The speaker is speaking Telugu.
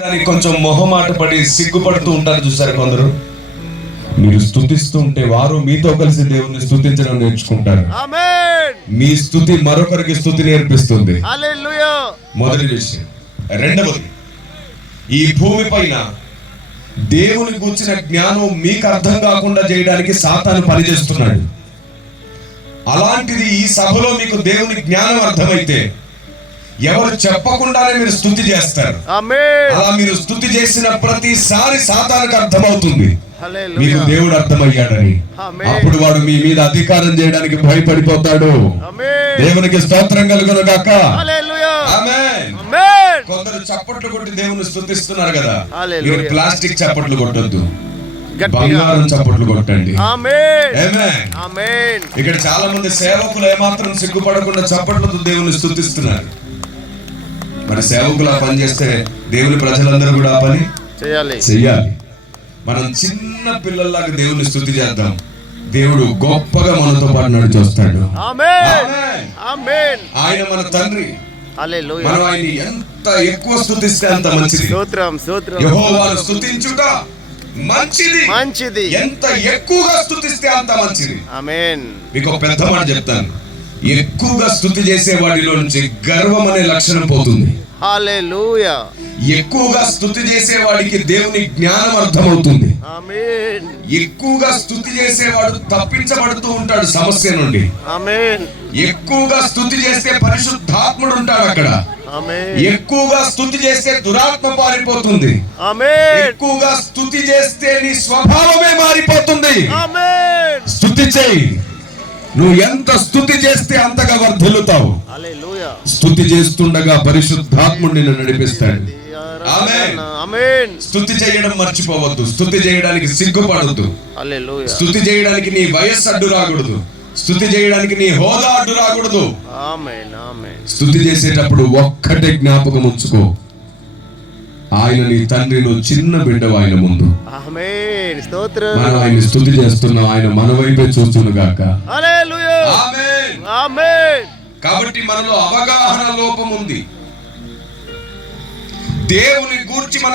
దానికి కొంచెం మొహమాట పడి సిగ్గుపడుతూ ఉంటారు చూసారు కొందరు. మీరు స్తుతిస్తూ ఉంటే వారు మీతో కలిసి దేవుని స్తుతించడం నేర్చుకుంటారు. మీ స్థుతి మరొకరికి స్థుతి నేర్పిస్తుంది. మొదటి విషయం. రెండవది ఈ భూమి పైన దేవుని కూర్చిన జ్ఞానం మీకు అర్థం కాకుండా చేయడానికి సాతాను పనిచేస్తున్నాడు. అలాంటిది ఈ సభలో మీకు దేవుని జ్ఞానం అర్థమైతే ఎవరు చెప్పకుండానే మీరు స్థుతి చేస్తారు. అలా మీరు స్థుతి చేసిన ప్రతిసారి సాతానికి అర్థమవుతుంది. మీకు దేవుడు అర్థమయ్యాడని. అప్పుడు వాడు మీ మీద అధికారం చేయడానికి భయపడిపోతాడు. దేవునికి స్తోత్రం కలుగును గాక కొందరు చప్పట్లు కొట్టి దేవుని స్తుతిస్తున్నారు కదా. మీరు ప్లాస్టిక్ చప్పట్లు కొట్టొద్దు. బంగారం చప్పట్లు కొట్టండి. ఇక్కడ చాలా మంది సేవకులు ఏమాత్రం సిగ్గుపడకుండా చప్పట్లతో దేవుని స్తుతిస్తున్నారు. మరి సేవకులు ఆ పని చేస్తే దేవుని ప్రజలందరూ కూడా ఆ పని చేయాలి. చెయ్యాలి మనం చిన్న పిల్లల్లాగా దేవుని స్థుతి చేద్దాం. దేవుడు గొప్పగా మనతో పాటు నడిచి వస్తాడు. ఆయన మన తండ్రి. మనం ఆయన ఎంత ఎక్కువ స్థుతిస్తే అంత మంచిది. స్తోత్రం యెహోవాను స్థుతించుట మంచిది. మంచిది. ఎంత ఎక్కువగా స్థుతిస్తే అంత మంచిది. ఆమేన్. మీకు పెద్ద మాట చెప్తాను. ఎక్కువగా స్థుతి చేసే వాడిలో నుంచి గర్వం అనే లక్షణం పోతుంది. ఎక్కువగా స్థుతి చేసే వాడికి దేవుని జ్ఞానం అర్థమవుతుంది. ఎక్కువగా స్థుతి చేసేవాడు తప్పించబడుతూ ఉంటాడు సమస్య నుండి. ఎక్కువగా స్థుతి చేస్తే పరిశుద్ధాత్ముడు ఉంటాడు అక్కడ. ఎక్కువగా స్థుతి చేస్తే దురాత్మ పారిపోతుంది. ఎక్కువగా స్థుతి చేస్తే నీ స్వభావమే మారిపోతుంది. స్థుతి చేయి. నువ్వు ఎంత స్థుతి చేస్తే అంతగా వర్ధిల్లుతావు. స్థుతి చేస్తుండగా పరిశుద్ధాత్ముడు నిన్ను నడిపిస్తాడు. స్థుతి చేయడం మర్చిపోవద్దు. స్థుతి చేయడానికి సిగ్గుపడద్దు. స్థుతి చేయడానికి నీ వయస్సు అడ్డు రాకూడదు. స్థుతి చేయడానికి నీ హోదా అడ్డు రాకూడదు. స్థుతి చేసేటప్పుడు ఒక్కటే జ్ఞాపకం ఉంచుకో. ఆయన నీ తండ్రి నువ్వు చిన్న బిడ్డవు ఆయన ముందు. మనం ఆయన స్థుతి చేస్తున్నాం. ఆయన మన వైపే చూస్తును కాబట్టి మనలో అవగాహన లోపం ఉంది. దేవుని గూర్చి మన